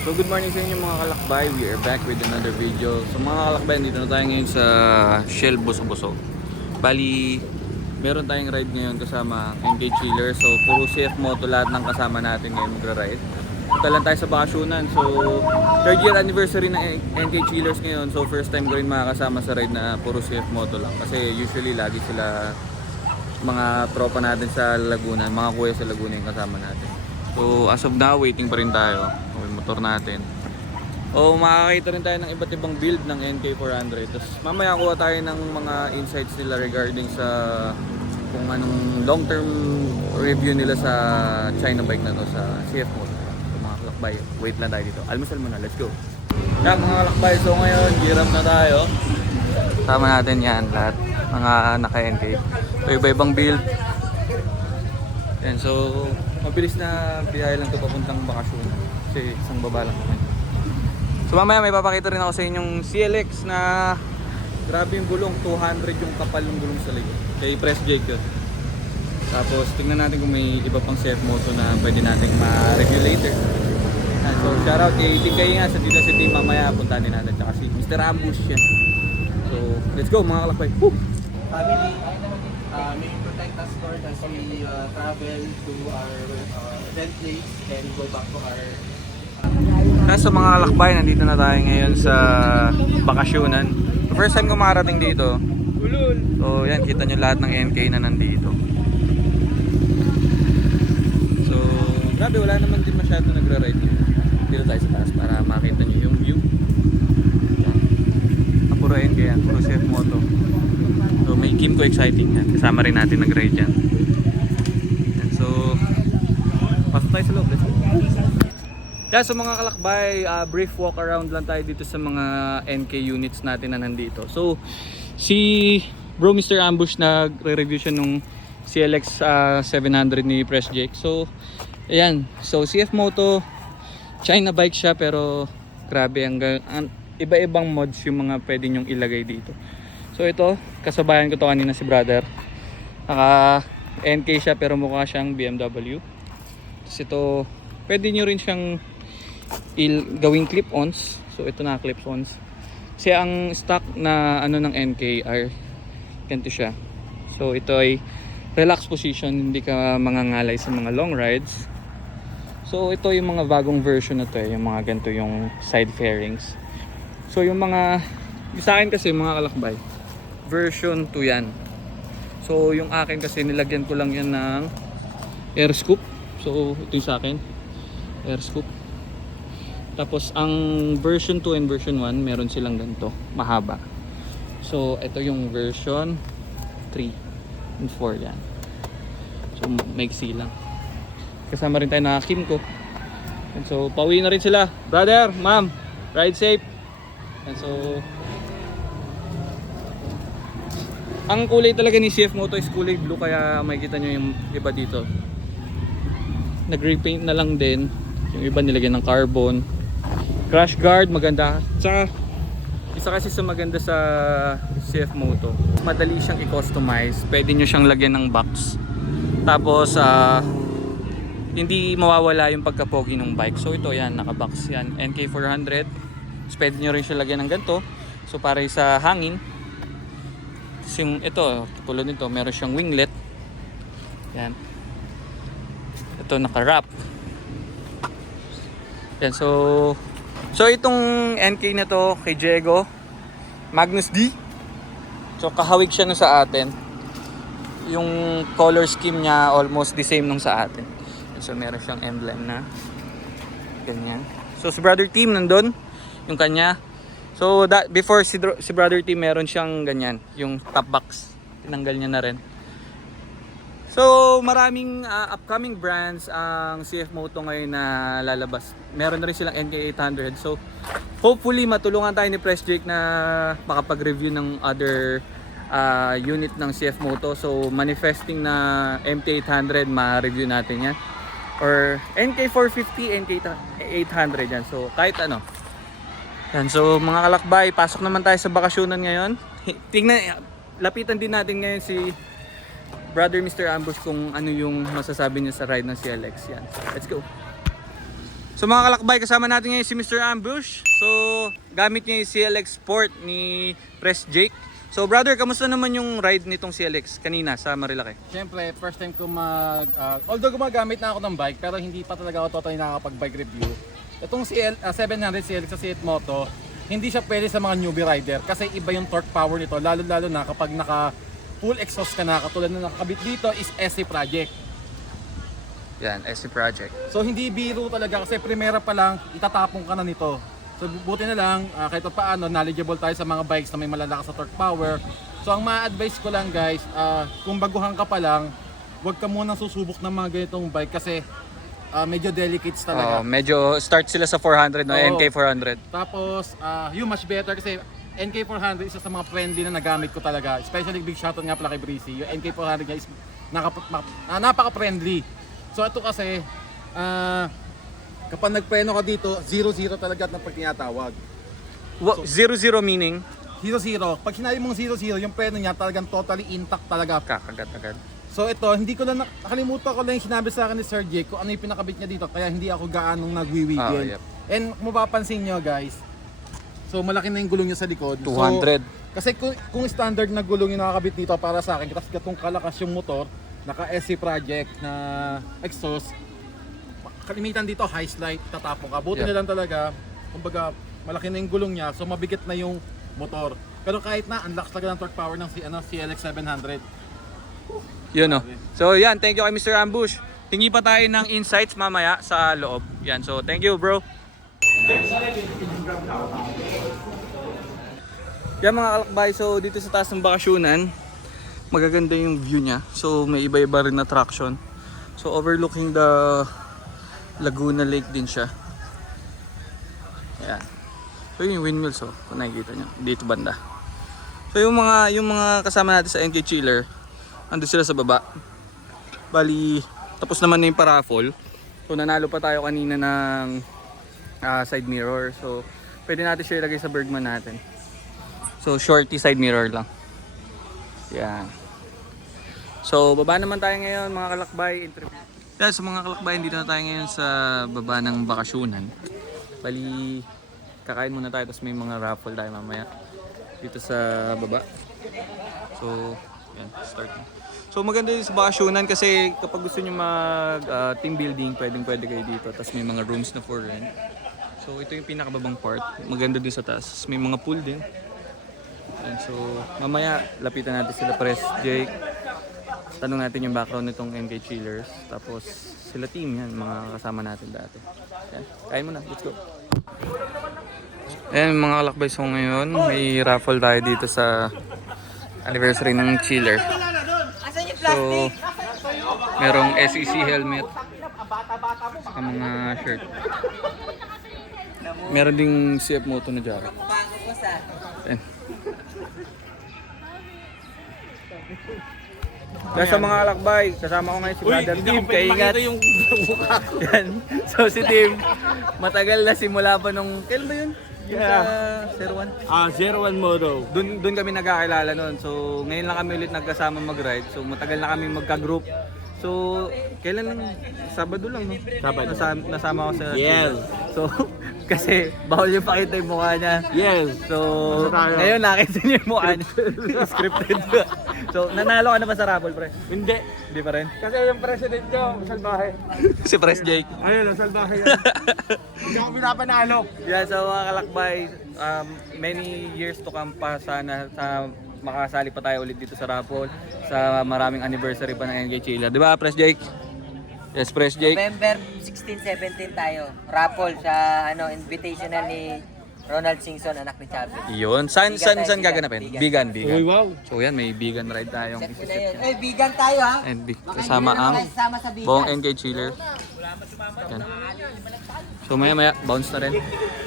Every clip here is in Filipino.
So good morning sa inyo mga kalakbay, we are back with another video. So mga kalakbay, dito na tayo ngayon sa Shell Boso-Boso. Bali, meron tayong ride ngayon kasama NK Chiller. So puro CF Moto lahat ng kasama natin ngayon magra-ride. Punta lang tayo sa bakasyonan. So 3rd year anniversary ng NK Chillers ngayon. So first time ko rin makakasama sa ride na puro CF Moto lang. Kasi usually lagi sila mga tropa natin sa Laguna, mga kuya sa Laguna yung kasama natin. So as of now, waiting pa rin tayo. Yung motor natin. O makakita rin tayo ng iba't ibang build ng NK400. Tapos mamaya kuha tayo ng mga insights nila regarding sa kung anong long term review nila sa China bike na to, sa CF Moto. So mga kalakbay, wait lang tayo dito. Almusal muna, let's go. Yan mga kalakbay, so ngayon gear up na tayo. Sama natin yan lahat, mga naka-NK. So iba-ibang build. And so mabilis na biyahe lang ito papuntang bakasyon. Kasi isang baba lang naman. So mamaya may papakita rin ako sa inyong CLX na grabe yung gulong, 200 yung kapal ng gulong sa likod. Kay Press Jake yun. Tapos tingnan natin kung may iba pang CF Moto na pwede nating ma-review later. So shoutout kay Team Kaya nga sa Dita City, mamaya puntahan natin. Tsaka si Mr. Ambush yan. So let's go mga kalakbay. Woo! Family, may protect us Lord as we travel to our event place and go back to our Sa mga kalakbay, nandito na tayo ngayon sa bakasyonan. First time ko makarating dito. So yan, kita nyo lahat ng NK na nandito. So grabe, wala naman din masyado nagra-ride ngayon. Dito tayo sa taas para makita nyo yung view. Puro NK yan, puro CF Moto. So may Kimco exciting yan. Kasama rin natin nag-ride yan. So pasok tayo sa loob. Let's go. Yeah, so mga kalakbay, brief walk around lang tayo dito sa mga NK units natin na nandito. So si Bro Mr. Ambush nagre-review siya nung CLX 700 ni Press Jake. So ayan, so CF Moto, China bike siya pero grabe ang iba-ibang mods yung mga pwede nyong ilagay dito. So ito, kasabayan ko to kanina si brother. Naka NK siya pero mukha siyang BMW. Tapos ito, pwede nyo rin siyang gawing clip-ons. So ito na clip-ons. Kasi ang stock na ano ng NK are ganito siya. So ito ay relax position, hindi ka mangangalay sa mga long rides. So ito yung mga bagong version na to, yung mga ganito yung side fairings. So yung mga sa akin kasi mga kalakbay, version 2 yan. So yung akin kasi nilagyan ko lang yan ng air scoop. So ito yung sa akin, air scoop. Tapos ang version 2 and version 1 meron silang ganito, mahaba. So ito yung version 3 and 4 yan. So maiksi lang. Kasama rin tayo na Kimco. And so pauwi na rin sila. Brother, ma'am, ride safe. And so ang kulay talaga ni CF Moto is kulay blue, kaya makikita nyo yung iba dito. Nag-repaint na lang din. Yung iba nilagyan ng carbon. Crash guard, maganda. Tsaka, isa kasi sa maganda sa CF Moto, madali siyang i-customize. Pwede nyo siyang lagyan ng box. Tapos, hindi mawawala yung pagkapogi ng bike. So ito yan, naka-box yan. NK400. So, pwede nyo rin siya lagyan ng ganito. So para sa hangin. Yung ito, tulad nito, meron siyang winglet. Yan. Ito naka-wrap. Yan, so itong NK na to kay Diego Magnus D. So kahawig siya no sa atin. Yung color scheme niya almost the same nung sa atin. So meron siyang emblem na ganyan. So si Brother Team nandun, yung kanya. So before si Brother Team meron siyang ganyan, yung top box. Tinanggal niya na rin. So maraming upcoming brands ang CF Moto ngayon na lalabas. Meron na rin silang NK800. So hopefully matulungan tayo ni Press Jake na makapag-review ng other unit ng CF Moto. So manifesting na MT800 ma-review natin yan. Or NK450, NK800 yan. So kahit ano. Yan, so mga kalakbay, pasok naman tayo sa bakasyonan ngayon. Lapitan din natin ngayon si Brother Mr. Ambush kung ano yung masasabi niya sa ride ng CLX. Yan, so let's go. So mga kalakbay, kasama natin ngayon si Mr. Ambush. So gamit niya yung CLX Sport ni Press Jake. So brother, kamusta naman yung ride nitong CLX kanina sa Marilaki? Siyempre, first time ko although gumagamit na ako ng bike, pero hindi pa talaga ako totally nakakapag-bike review. Itong 700 CLX sa CF Moto, hindi siya pwede sa mga newbie rider kasi iba yung torque power nito, lalo-lalo na kapag naka full exhaust ka na, katulad na nakakabit dito is SC Project. Yan, SC Project. So hindi biro talaga kasi primera pa lang, itatapong ka na nito. So buti na lang, kahit pa paano, knowledgeable tayo sa mga bikes na may malalakas sa torque power. So ang ma-advise ko lang guys, kung baguhan ka pa lang, huwag ka munang susubok ng mga ganitong bike kasi medyo delicates talaga. Medyo start sila sa 400, no? Oo. NK 400. Tapos, yung much better kasi NK400 isa sa mga friendly na nagamit ko talaga. Especially big shoutout nga pala kay Breezy. Yung NK400 guys, napaka-friendly. So ito kasi, kapag nagpreno ka dito, 0-0 talaga at pag tinatawag. 0-0 meaning? 0-0. Pag sinabi mong 0-0, yung preno niya talagang totally intact talaga. Kakagat agad. So ito, hindi ko lang nakalimutan ko lang yung sinabi sa akin ni Sir Jake kung ano yung pinakabit niya dito. Kaya hindi ako gaanong nagwiwigil. Yep. And kung mapapansin nyo guys, so malaki na yung gulong niya sa likod. 200. So, kasi kung standard na gulong yung nakakabit dito para sa akin, kasi gatong kalakas yung motor, naka SC Project na exhaust, kalimitan dito high slide, tatapong ka. Buti na lang talaga, kumbaga malaki na yung gulong niya, so mabigat na yung motor. Pero kahit na, ang lakas talaga ng torque power ng CLX 700. Yun o. So yan, thank you kay Mr. Ambush. Hingi pa tayo ng insights mamaya sa loob. Yan, so thank you bro. Yan mga kalakbay, so dito sa taas ng bakasyonan, magaganda yung view niya. So may iba-iba rin na attraction. So overlooking the Laguna Lake din siya. Ayan. So yun yung windmills oh, kung nakikita nyo, dito banda. So yung mga kasama natin sa NK Chiller, andun sila sa baba. Bali, tapos naman na yung paraffol. So nanalo pa tayo kanina ng side mirror. So pwede natin siya ilagay sa Bergman natin. So shorty side mirror lang. Yan. So baba naman tayo ngayon mga kalakbay. Yan, sa mga kalakbay, dito na tayo ngayon sa baba ng bakasyonan. Bali, kakain muna tayo tapos may mga raffle tayo mamaya dito sa baba. So yan, start na. So maganda din sa bakasyonan kasi kapag gusto nyo mag team building, pwede kayo dito. Tapos may mga rooms na for rent. So ito yung pinakababang part. Maganda din sa taas. May mga pool din. And so mamaya lapitan natin sila Press Jake. Tanong natin yung background nitong NK Chillers. Tapos sila team yan, mga kasama natin dati. Yan, kain muna, let's go. Ayan mga kalakbay, so ngayon may raffle tayo dito sa anniversary ng Chiller. So merong SEC helmet sa mga shirt. Meron ding CF Moto na jacket. Ayan. Kaya sa mga kalakbay, kasama ko ngayon si Brother Tim, kaingat. Yung yan. So si Tim, matagal na simula pa nung, kailan ba yun? Yeah. Sa 01? 01 Moto. Doon kami nagkakilala noon. So ngayon lang kami ulit nagkasama mag-ride. So matagal na kami magka-group. So kailan lang? Sabado lang, no? Sabado. Nasama ko sa Yes. So kasi bawal yung pakita yung mukha niya. Yes. So Basta tayo. ngayon nakita niyo yung mukha niya. Scripted. So nanalo ka na ba sa raffle, pre? Hindi. Hindi pa rin? Kasi yung president nyo, salbahe. Si Press Jake. Ayun, ang salbahe yan. Hindi ako pinapanalo. Yeah, so mga kalakbay, many years to come pa sana sa makasali pa tayo ulit dito sa raffle sa maraming anniversary pa ng NK Chiller. Di ba, Press Jake? Yes, Press Jake. November 16-17 tayo. Raffle sa invitational ni Ronald Singson, anak ni Chavez. Yun. Saan gaganapin? Bigan. Uy, wow. So yan, may bigan ride tayong Check mo na isisip yun. yan. Eh, bigan tayo ha. And kasama ang Kasama sa bigan. buong NK Chiller. Yan. So maya bounce na rin.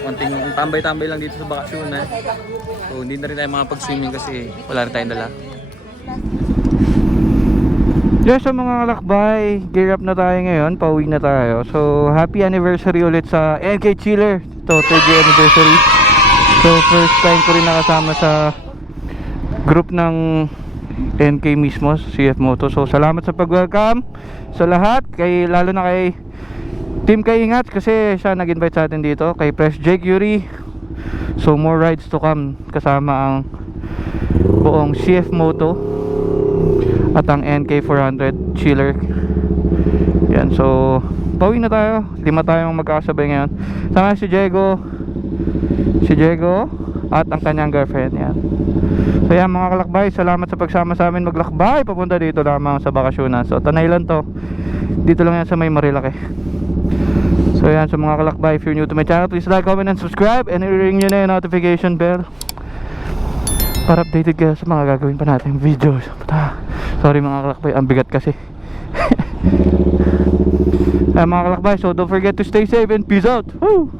Konting tambay-tambay lang dito sa bakasyon. So hindi na rin tayo makapag-swimming kasi wala rin tayong dala. Yes, so mga kalakbay, gear up na tayo ngayon, pauwi na tayo. So happy anniversary ulit sa NK Chiller. Ito, 3rd year anniversary. So first time ko rin nakasama sa group ng NK mismo, CF Moto. So salamat sa pag-welcome sa lahat, lalo na kay Team Kaingat kasi siya nag-invite sa atin dito. Kay Fresh Jake Yuri. So more rides to come. Kasama ang buong CF Moto at ang NK400 chiller. Yan, so pauwi na tayo. 5 tayong magkakasabay ngayon. Sama si Diego at ang kanyang girlfriend. Yan. So yan mga kalakbay, salamat sa pagsama sa amin maglakbay papunta dito lamang sa bakasyonan. So Tanay lang to. Dito lang yan sa may Marilaki. So yan, sa mga kalakbay, if you're new to my channel, please like, comment, and subscribe, and i-ring nyo na yung notification bell para updated kayo sa mga gagawin pa natin videos. Sorry mga kalakbay, ang bigat kasi. Mga kalakbay, so don't forget to stay safe and peace out. Woo!